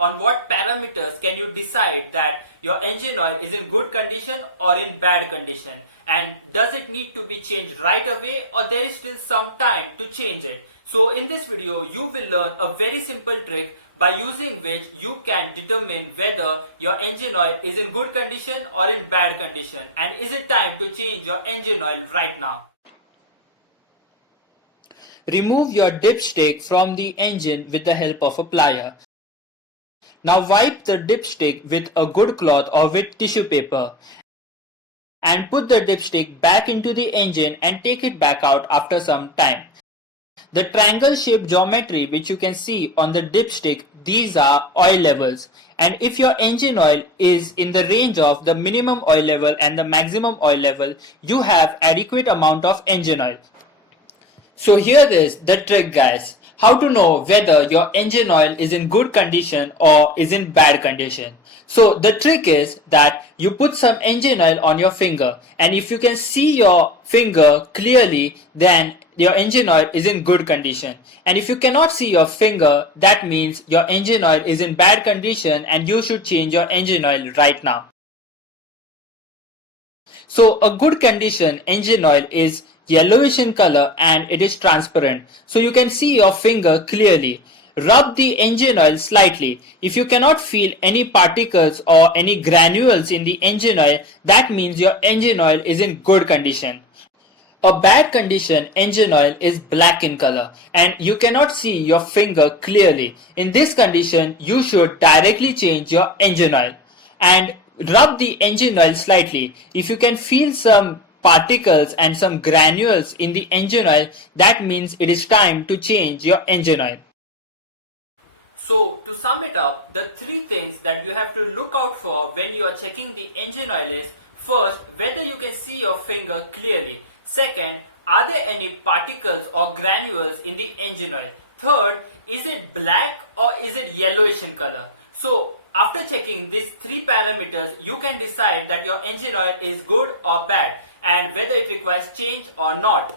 on what parameters can you decide that your engine oil is in good condition or in bad condition, and does it need to be changed right away or there is still some time to change it. So in this video you will learn a very simple trick by using which you can determine whether your engine oil is in good condition or in bad condition, and is it time to change your engine oil right now. Remove your dipstick from the engine with the help of a plier. Now wipe the dipstick with a good cloth or with tissue paper and put the dipstick back into the engine and take it back out after some time. The triangle shaped geometry which you can see on the dipstick, these are oil levels, and if your engine oil is in the range of the minimum oil level and the maximum oil level, you have adequate amount of engine oil. So here is the trick, guys, how to know whether your engine oil is in good condition or is in bad condition. So the trick is that you put some engine oil on your finger, and if you can see your finger clearly, then your engine oil is in good condition. And if you cannot see your finger, that means your engine oil is in bad condition and you should change your engine oil right now. So a good condition engine oil is yellowish in color and it is transparent, so you can see your finger clearly. Rub the engine oil slightly. If you cannot feel any particles or any granules in the engine oil, that means your engine oil is in good condition. A bad condition engine oil is black in color and you cannot see your finger clearly. In this condition, you should directly change your engine oil and rub the engine oil slightly. If you can feel some particles and some granules in the engine oil, that means it is time to change your engine oil. So to sum it up, the three things that you have to look out for when you are checking the engine oil is: first, whether you can see your finger clearly; second, are there any particles or granules in the engine oil; third, is it black or is it yellowish in color. So after checking these three parameters, you can decide that your engine oil is good or bad and whether it requires change or not.